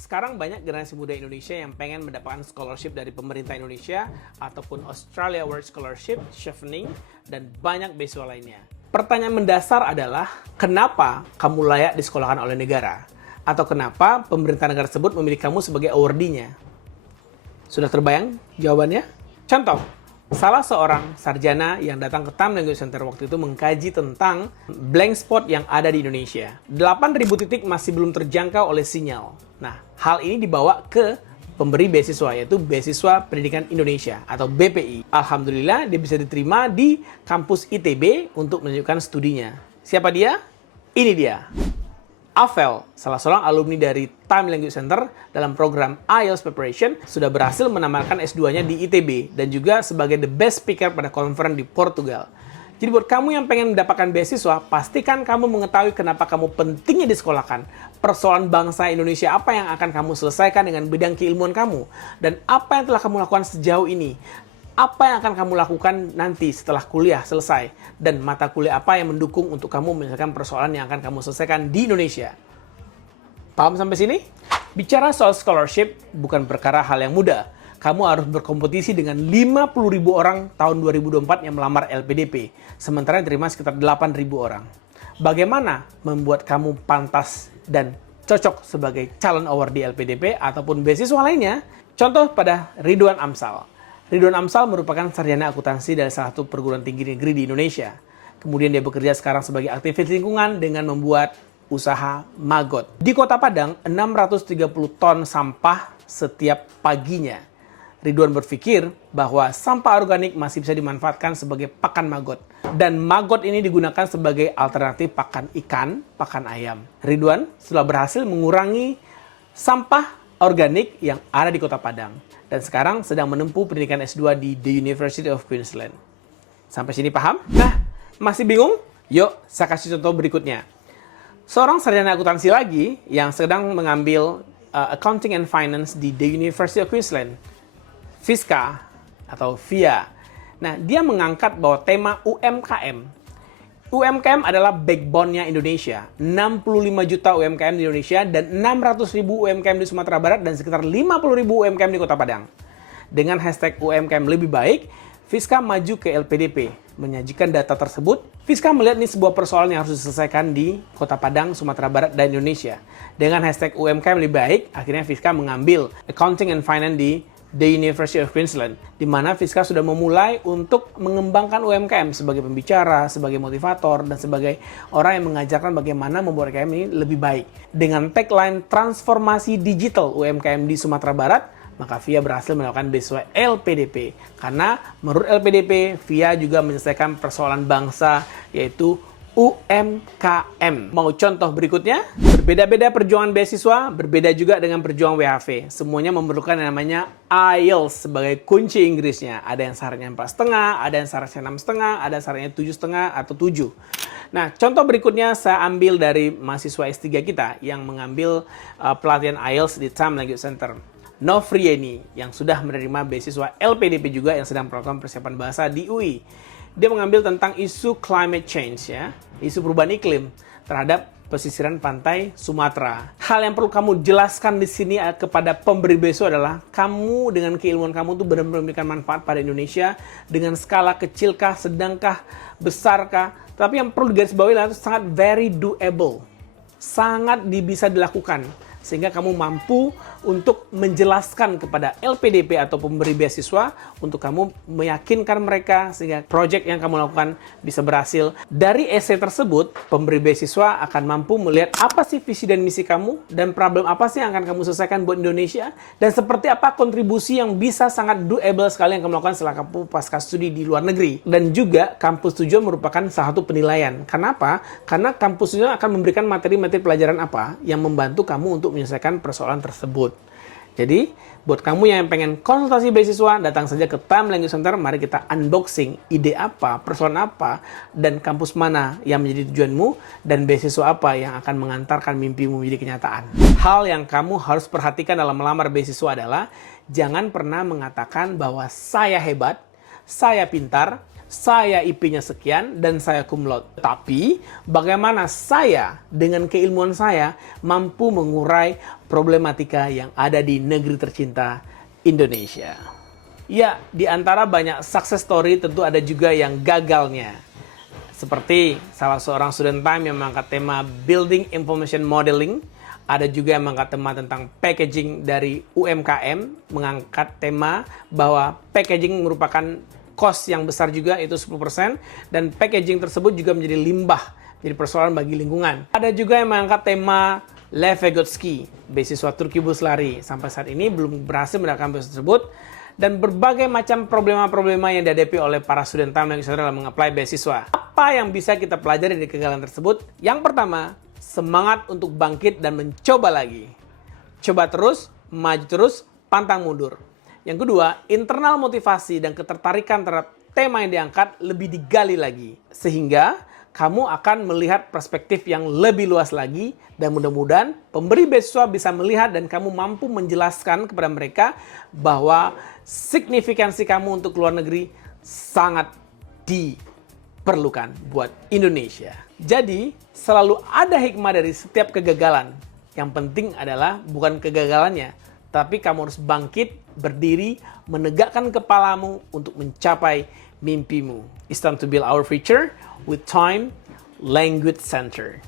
Sekarang banyak generasi muda Indonesia yang pengen mendapatkan scholarship dari pemerintah Indonesia ataupun Australia World Scholarship, Chevening, dan banyak beasiswa lainnya. Pertanyaan mendasar adalah, kenapa kamu layak disekolahkan oleh negara? Atau kenapa pemerintah negara tersebut memilih kamu sebagai awardee-nya? Sudah terbayang jawabannya? Contoh, salah seorang sarjana yang datang ke Time Language Center waktu itu mengkaji tentang blank spot yang ada di Indonesia. 8.000 titik masih belum terjangkau oleh sinyal. Nah, hal ini dibawa ke pemberi beasiswa, yaitu Beasiswa Pendidikan Indonesia atau BPI. Alhamdulillah, dia bisa diterima di kampus ITB untuk melanjutkan studinya. Siapa dia? Ini dia. Afel, salah seorang alumni dari Time Language Center dalam program IELTS Preparation, sudah berhasil menamatkan S2-nya di ITB dan juga sebagai the best speaker pada conference di Portugal. Jadi buat kamu yang pengen mendapatkan beasiswa, pastikan kamu mengetahui kenapa kamu pentingnya disekolahkan, persoalan bangsa Indonesia apa yang akan kamu selesaikan dengan bidang keilmuan kamu, dan apa yang telah kamu lakukan sejauh ini. Apa yang akan kamu lakukan nanti setelah kuliah selesai, dan mata kuliah apa yang mendukung untuk kamu menyelesaikan persoalan yang akan kamu selesaikan di Indonesia. Paham sampai sini? Bicara soal scholarship bukan perkara hal yang mudah. Kamu harus berkompetisi dengan 50.000 orang tahun 2024 yang melamar LPDP, sementara yang terima sekitar 8.000 orang. Bagaimana membuat kamu pantas dan cocok sebagai calon award di LPDP ataupun beasiswa lainnya? Contoh pada Ridwan Amsal. Ridwan Amsal merupakan sarjana akuntansi dari salah satu perguruan tinggi negeri di Indonesia. Kemudian dia bekerja sekarang sebagai aktivis lingkungan dengan membuat usaha maggot. Di Kota Padang, 630 ton sampah setiap paginya. Ridwan berpikir bahwa sampah organik masih bisa dimanfaatkan sebagai pakan maggot. Dan maggot ini digunakan sebagai alternatif pakan ikan, pakan ayam. Ridwan sudah berhasil mengurangi sampah organik yang ada di Kota Padang. Dan sekarang sedang menempuh pendidikan S2 di The University of Queensland. Sampai sini paham? Nah, masih bingung? Yuk, saya kasih contoh berikutnya. Seorang sarjana akuntansi lagi yang sedang mengambil Accounting and Finance di The University of Queensland, Fiska atau VIA. Nah, dia mengangkat bahwa tema UMKM. UMKM adalah backbone-nya Indonesia. 65 juta UMKM di Indonesia dan 600.000 UMKM di Sumatera Barat dan sekitar 50.000 UMKM di Kota Padang. Dengan hashtag UMKM lebih baik, Fiska maju ke LPDP. Menyajikan data tersebut, Fiska melihat ini sebuah persoalan yang harus diselesaikan di Kota Padang, Sumatera Barat, dan Indonesia. Dengan hashtag UMKM lebih baik, akhirnya Fiska mengambil Accounting and Finance di The University of Queensland, di mana Fiska sudah memulai untuk mengembangkan UMKM sebagai pembicara, sebagai motivator, dan sebagai orang yang mengajarkan bagaimana membuat UMKM ini lebih baik. Dengan tagline transformasi digital UMKM di Sumatera Barat, maka VIA berhasil melakukan beasiswa LPDP. Karena menurut LPDP, VIA juga menyelesaikan persoalan bangsa, yaitu UMKM. Mau contoh berikutnya? Berbeda-beda perjuangan beasiswa, berbeda juga dengan perjuangan WHV. Semuanya memerlukan yang namanya IELTS sebagai kunci Inggrisnya. Ada yang syaratnya 4,5, ada yang syaratnya 6,5, ada syaratnya 7,5 atau 7. Nah, contoh berikutnya saya ambil dari mahasiswa S3 kita yang mengambil pelatihan IELTS di Time Language Center. Novrieni yang sudah menerima beasiswa LPDP juga yang sedang melakukan persiapan bahasa di UI. Dia mengambil tentang isu climate change, ya, isu perubahan iklim terhadap pesisiran pantai Sumatera. Hal yang perlu kamu jelaskan di sini kepada pemberi beasiswa adalah kamu dengan keilmuan kamu tuh benar-benar memberikan manfaat pada Indonesia dengan skala kecilkah, sedangkah, besarkah. Tapi yang perlu digarisbawahi adalah sangat very doable, sangat bisa dilakukan. Sehingga kamu mampu untuk menjelaskan kepada LPDP atau pemberi beasiswa untuk kamu meyakinkan mereka sehingga proyek yang kamu lakukan bisa berhasil. Dari esai tersebut, pemberi beasiswa akan mampu melihat apa sih visi dan misi kamu dan problem apa sih yang akan kamu selesaikan buat Indonesia dan seperti apa kontribusi yang bisa sangat doable sekali yang kamu lakukan setelah kamu pasca studi di luar negeri. Dan juga kampus tujuan merupakan salah satu penilaian. Kenapa? Karena kampus tujuan akan memberikan materi-materi pelajaran apa yang membantu kamu untuk menyelesaikan persoalan tersebut. Jadi, buat kamu yang pengen konsultasi beasiswa, datang saja ke Time Language Center. Mari kita unboxing ide apa, persoalan apa, dan kampus mana yang menjadi tujuanmu, dan beasiswa apa yang akan mengantarkan mimpimu menjadi kenyataan. Hal yang kamu harus perhatikan dalam melamar beasiswa adalah, jangan pernah mengatakan bahwa saya hebat, saya pintar, saya IP-nya sekian dan saya cum laude. Tapi bagaimana saya dengan keilmuan saya mampu mengurai problematika yang ada di negeri tercinta Indonesia. Ya, di antara banyak success story tentu ada juga yang gagalnya. Seperti salah seorang student time yang mengangkat tema Building Information Modeling. Ada juga yang mengangkat tema tentang packaging dari UMKM, mengangkat tema bahwa packaging merupakan cost yang besar juga, itu 10%, dan packaging tersebut juga menjadi limbah, jadi persoalan bagi lingkungan. Ada juga yang mengangkat tema Lev Vygotsky, beasiswa Turki bus lari. Sampai saat ini belum berhasil mendapatkan beasiswa tersebut, dan berbagai macam problema-problema yang dihadapi oleh para student time yang dalam mengapply beasiswa. Apa yang bisa kita pelajari dari kegagalan tersebut? Yang pertama, semangat untuk bangkit dan mencoba lagi. Coba terus, maju terus, pantang mundur. Yang kedua, internal motivasi dan ketertarikan terhadap tema yang diangkat lebih digali lagi. Sehingga kamu akan melihat perspektif yang lebih luas lagi, dan mudah-mudahan pemberi beasiswa bisa melihat dan kamu mampu menjelaskan kepada mereka bahwa signifikansi kamu untuk luar negeri sangat diperlukan buat Indonesia. Jadi, selalu ada hikmah dari setiap kegagalan. Yang penting adalah bukan kegagalannya, tapi kamu harus bangkit, berdiri, menegakkan kepalamu untuk mencapai mimpimu. It's time to build our future with Time Language Center.